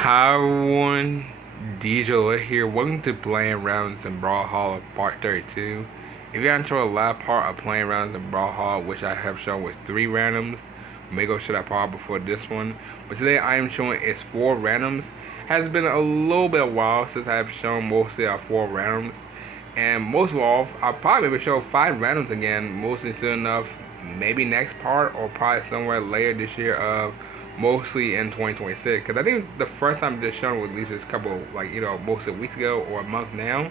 Hi everyone, DJ here. Welcome to Playing Rounds in Brawlhalla Part 32. If you got into the last part of Playing Rounds in Brawlhalla, which I have shown with 3 randoms, may go show that part before this one. But today I am showing it's 4 randoms. Has been a little bit of a while since I have shown mostly 4 randoms. And most of all, I'll probably maybe show 5 randoms again, mostly soon enough, maybe next part or probably somewhere later this year of mostly in 2026. Because I think the first time this shown was at least a couple, like, mostly weeks ago or a month now.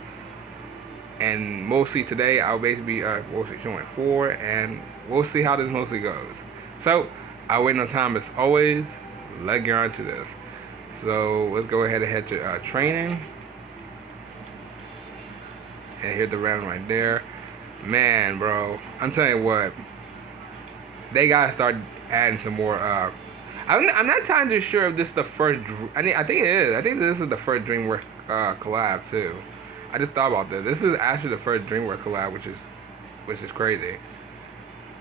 And mostly today, I'll basically be mostly showing 4, and we'll see how this mostly goes. So, I'll wait no time as always. Let's get on to this. So, let's go ahead and head to training. And here's the random right there. Man, bro, I'm telling you what, they gotta start adding some more. I'm not entirely sure if this is the first. I think it is. I think this is the first DreamWorks collab too. I just thought about this. This is actually the first DreamWorks collab, which is crazy.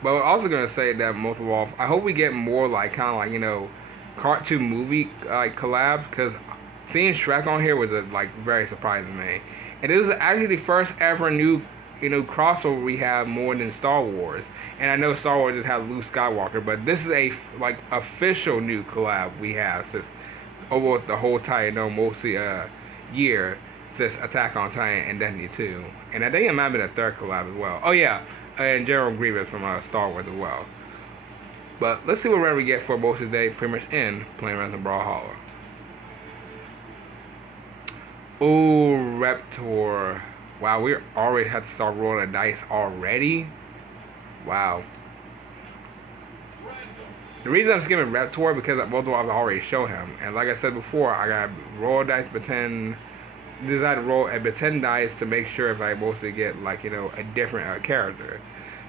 But I'm also gonna say that most of all, I hope we get more like kind of like cartoon movie like collabs, because seeing Shrek on here was like very surprising to me. And this is actually the first ever new crossover we have more than Star Wars. And I know Star Wars just had Luke Skywalker, but this is a like official new collab we have since over the whole entire mostly year since Attack on Titan and Destiny 2. And I think it might have been a third collab as well. Oh yeah, and General Grievous from Star Wars as well. But let's see what round we get for most of the day, pretty much in Playing Around in Brawlhalla. Ooh, Reptor. Wow, we already had to start rolling the dice already? Wow. The reason I'm skipping Reptor because both of I've already shown him. And like I said before, I got roll dice, decided to roll a pretend dice to make sure if I mostly get like, a different character.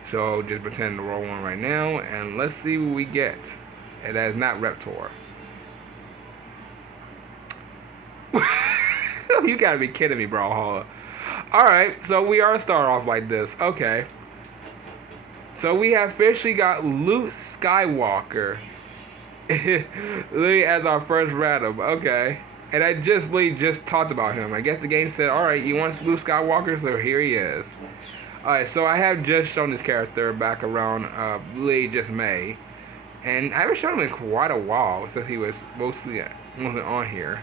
So just pretend to roll one right now, and let's see what we get. And that is not Reptor. You gotta be kidding me, Brawlhalla. Alright, so we are starting off like this. Okay. So we have officially got Luke Skywalker literally as our first random. Okay. And I just talked about him. I guess the game said, alright, you want Luke Skywalker? So here he is. Alright, so I have just shown this character back around literally just May. And I haven't shown him in quite a while since he was mostly on here.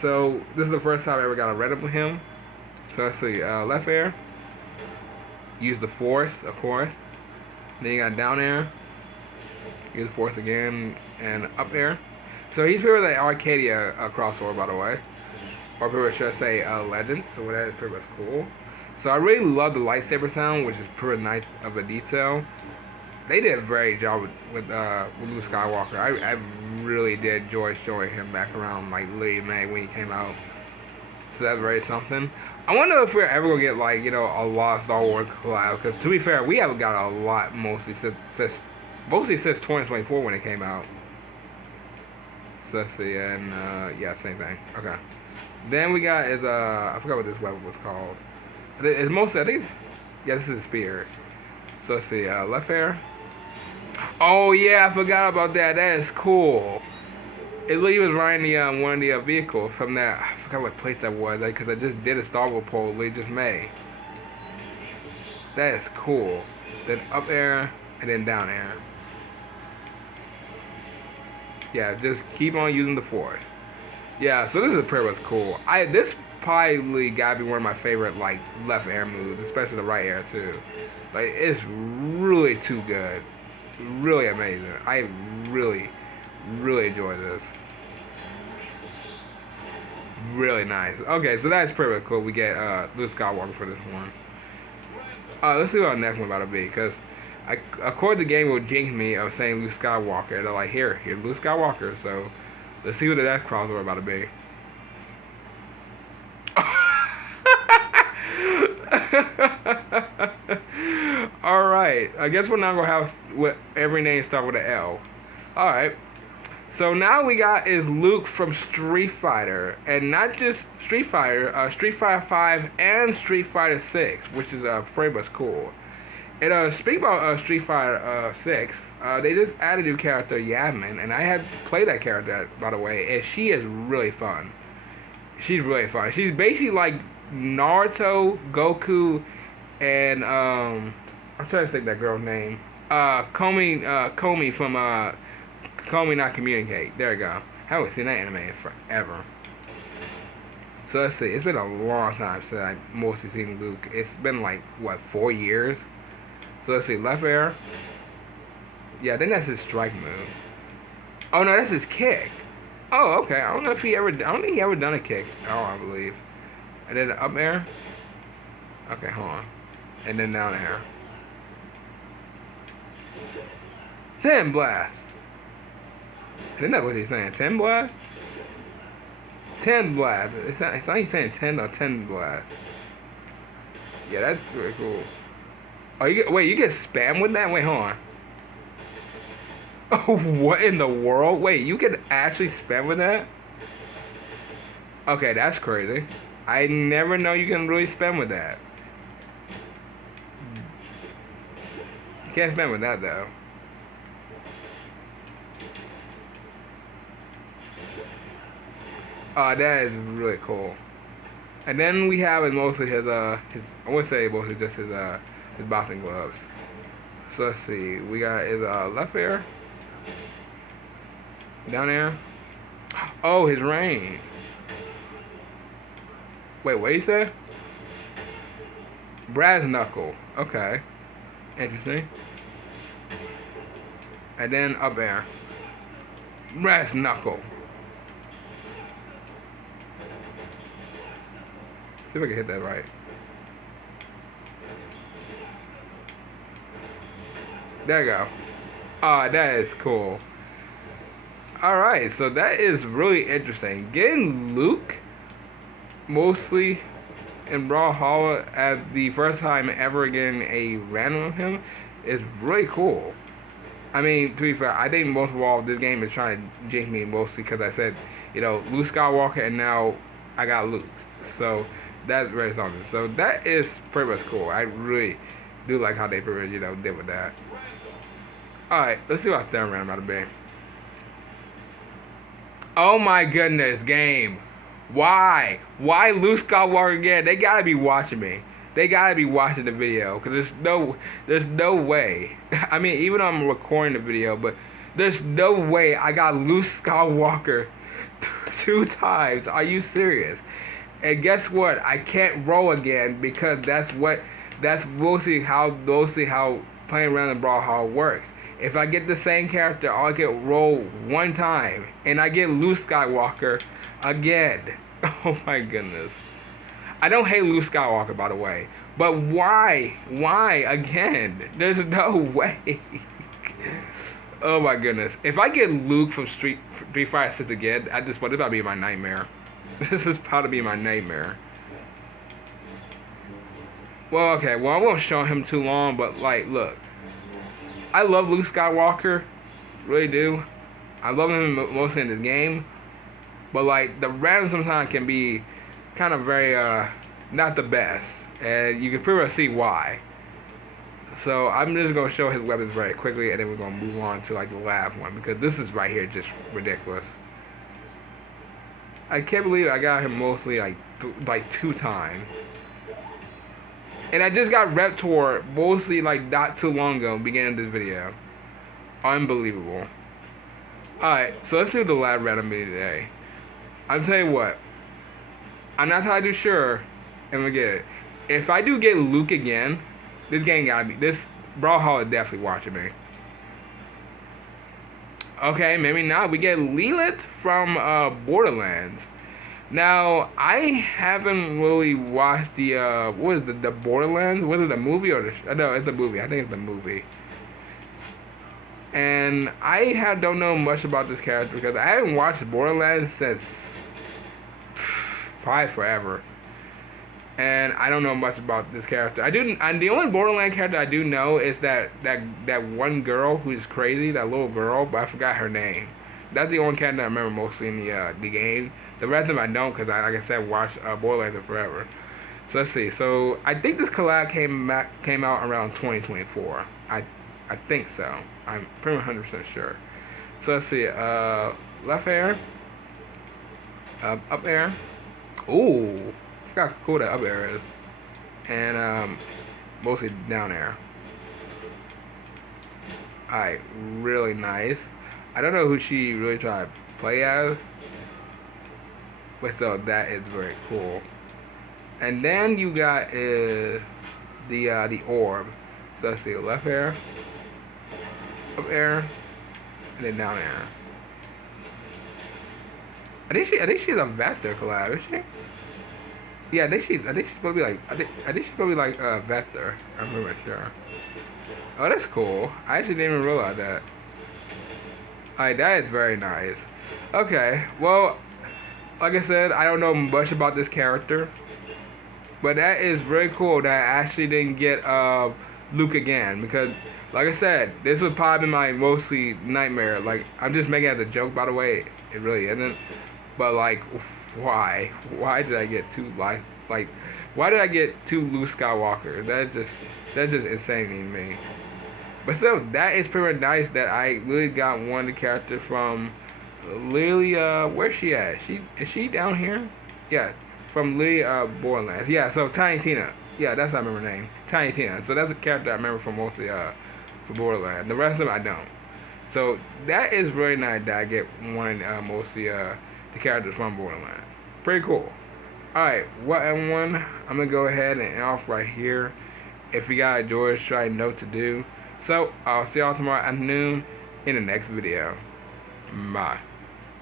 So this is the first time I ever got a random with him. So let's see, left air. Use the force, of course. Then you got down air. Use the force again, and up air. So he's pretty much the Arcadia crossover, by the way. Or pretty much should I say legend. So that is pretty much cool. So I really love the lightsaber sound, which is pretty nice of a detail. They did a very job with Luke Skywalker. I really did enjoy showing him back around like late May when he came out. So that's very something. I wonder if we're ever gonna get like a lot of Star Wars collabs. Because to be fair, we haven't got a lot mostly since 2024 when it came out. So let's see, and yeah, same thing. Okay. Then we got is I forgot what this weapon was called. It's mostly this is a spear. So let's see, left air. Oh yeah, I forgot about that. That is cool. It literally was riding one of the vehicles from that. I forgot what place that was, because I just did a Star Wars poll literally just May. That is cool. Then up air and then down air. Yeah, just keep on using the force. Yeah, so this is pretty much cool. This probably gotta be one of my favorite like left air moves, especially the right air too. Like it's really too good. Really amazing. I really enjoy this. Really nice. Okay, so that's pretty cool. We get Luke Skywalker for this one. Let's see what our next one about to be, because according to the game will jinx me of saying Luke Skywalker. They're like, here's Luke Skywalker. So let's see what the next crossover about to be. Alright, I guess we're not gonna have every name start with an L. Alright. So now we got is Luke from Street Fighter, and not just Street Fighter, Street Fighter 5 and Street Fighter 6, which is pretty much cool. And speaking about Street Fighter 6, they just added a new character, Yasmin, and I had played that character, by the way, and she is really fun. She's really fun. She's basically like Naruto, Goku, and I'm trying to think that girl's name. Comey from Comey Not Communicate. There you go. Haven't seen that anime in forever. So let's see. It's been a long time since I mostly seen Luke. It's been like what, 4 years. So let's see. Left air. Yeah, I think that's his strike move. Oh no, that's his kick. Oh, okay. I don't know if he ever. I don't think he ever done a kick. Oh, I believe. And then up air. Okay, hold on. And then down air. 10 blast. Isn't that what he's saying? 10 blast? 10 blast. It's not he's saying 10 or 10 blast. Yeah, that's pretty cool. Oh, you get spam with that? Wait, hold on. Oh, what in the world? Wait, you can actually spam with that? Okay, that's crazy. I never know you can really spam with that. You can't spam with that though. That is really cool. And then we have mostly his I would say mostly just his boxing gloves. So let's see. We got his left air. Down there. Oh, his rain. Wait, what you say? Brass knuckle. Okay. Interesting. And then up air. Brass knuckle. See if I can hit that right. There you go. Ah, that is cool. Alright, so that is really interesting. Getting Luke mostly in Brawlhalla as the first time ever getting a random of him is really cool. I mean, to be fair, I think most of all this game is trying to jinx me mostly because I said, you know, Luke Skywalker and now I got Luke. So that's very something. So that is pretty much cool. I really do like how they pretty much, you know, did with that. Alright, let's see what third round about to be. Oh my goodness, game. Why? Why Luke Skywalker again? They gotta be watching me. They gotta be watching the video. Cause there's no way. I mean, even though I'm recording the video, but there's no way I got Luke Skywalker 2 times. Are you serious? And guess what? I can't roll again because that's mostly how playing around in Brawlhalla works. If I get the same character, I'll get roll 1 time, and I get Luke Skywalker again. Oh my goodness. I don't hate Luke Skywalker, by the way, but why? Why again? There's no way. Oh my goodness. If I get Luke from Street Fighter 6 again, at this point, this about to be my nightmare. This is about to be my nightmare. Well, okay, well, I won't show him too long, but like, look. I love Luke Skywalker, really do. I love him mostly in this game, but like the random sometimes can be kind of very not the best, and you can pretty much see why. So I'm just gonna show his weapons very quickly, and then we're gonna move on to like the last one because this is right here just ridiculous. I can't believe I got him mostly like 2 times. And I just got Rep Tour mostly like not too long ago, beginning of this video. Unbelievable. Alright, so let's do the lab randomly today. I'll tell you what. I'm not entirely sure I'm gonna get it. If I do get Luke again, this Brawlhalla definitely watching me. Okay, maybe not. We get Lilith from Borderlands. Now, I haven't really watched the, what is the Borderlands? Was it the movie or no, it's the movie. I think it's the movie. And I don't know much about this character because I haven't watched Borderlands since probably forever. And I don't know much about this character. And the only Borderlands character I do know is that one girl who's crazy, that little girl, but I forgot her name. That's the only character I remember mostly in the game. The rest of them I don't because, like I said, watched Borderlands forever. So let's see. So I think this collab came out around 2024. I think so. I'm pretty 100% sure. So let's see. Left air. Up air. Ooh, I forgot how cool that up air is. And mostly down air. Alright, really nice. I don't know who she really tried to play as, but still, that is very cool. And then you got the orb. So let's see, left air, up air, and then down air. I think she's a Vector collab, is she? Yeah, I think she's gonna be like Vector. I'm pretty much sure. Oh, that's cool. I actually didn't even realize that. Alright, that is very nice. Okay, well, like I said, I don't know much about this character, but that is very cool that I actually didn't get Luke again, because, like I said, this would probably be my mostly nightmare. Like, I'm just making it as a joke, by the way. It really isn't. But like, why? Why did I get two like? Why did I get two Luke Skywalkers? That's just insane to me. But still, that is pretty nice that I really got one of the characters from Lily. Where's she at? Is she down here? Yeah, from Lily Borderlands. Yeah, so Tiny Tina. Yeah, that's what I remember her name. Tiny Tina. So that's a character I remember from mostly for Borderlands. The rest of them I don't. So that is really nice that I get one mostly the characters from Borderlands. Pretty cool. Alright, well everyone, I'm gonna go ahead and end off right here. If you guys enjoyed, try to know what to do. So I'll see y'all tomorrow afternoon in the next video. Bye.